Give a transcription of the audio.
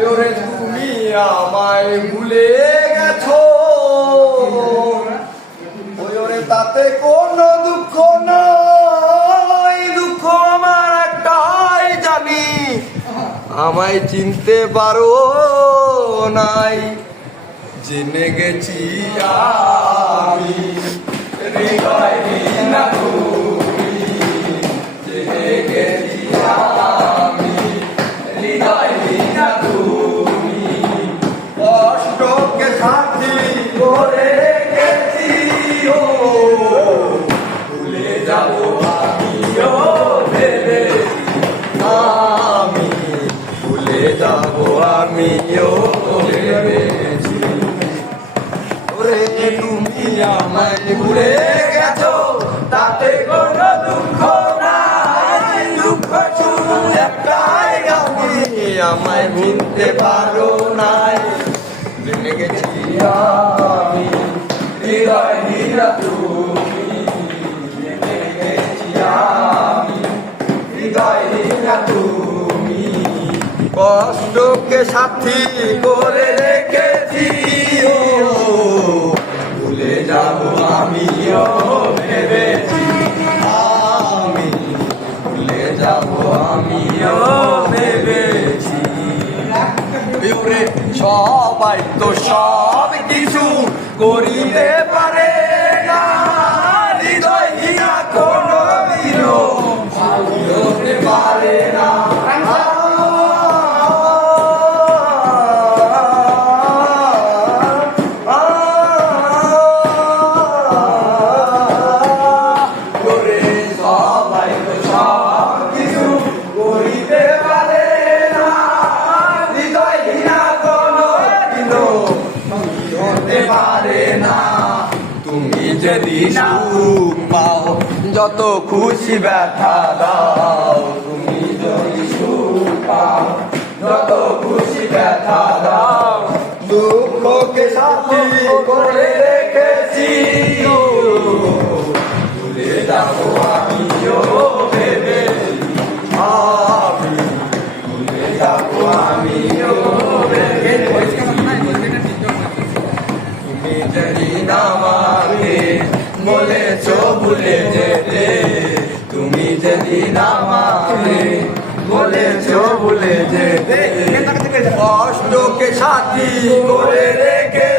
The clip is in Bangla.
ওরে তুমি আমায় ভুলে গেছো, ওরে তাতে কোনো দুঃখ নাই, দুঃখ আমার একটাই জানি, আমায় চিনতে পারো নাই। জেনে গেছি আমি হৃদয় না তুমি, জেনে গেছি আমি হৃদয় না তুমি, কষ্টকে সাথী করে রেখেছি, ও ভুলে যাবো আমিও ভেবেছি, আমি ভুলে যাবো আমিও ভেবেছি। ওরে তুমি আমায় ভুলে গেছো, তাতে কোনো দুঃখ নাই, দুঃখ শুধু একটাই আমি, আমায় ভুলতে পারো নাই। জেনে গেছি আমি হৃদয় হীরা তুমি, জেনে গেছি আমি হৃদয় হীরা তুমি, কষ্টকে সাথী করে রেখেছি, ও ভুলে যাবো আমিও ভেবেছি, আমি ভুলে যাবো আমিও ভেবেছি। ওরে সবাই তো সব কিছু করিতে পারে না, হৃদয় হীরা কোনো দিনও ভালো হতে পারে না। তুমি যদি সুখ পাও, যত খুশি ব্যথা দাও, তুমি যদি সুখ পাও, যত খুশি ব্যথা দাও, দুঃখকে সাথী করে রেখেছি, ভুলে যাবো আমিও ভেবেছি, আমি ভুলে যাবো আমিও ভেবেছি। তুমি যদি আমাকে বলেছো ভুলে যেতে, তুমি যদি আমাকে বলেছো ভুলে যেতে, কষ্টকে সাথী করে রেখে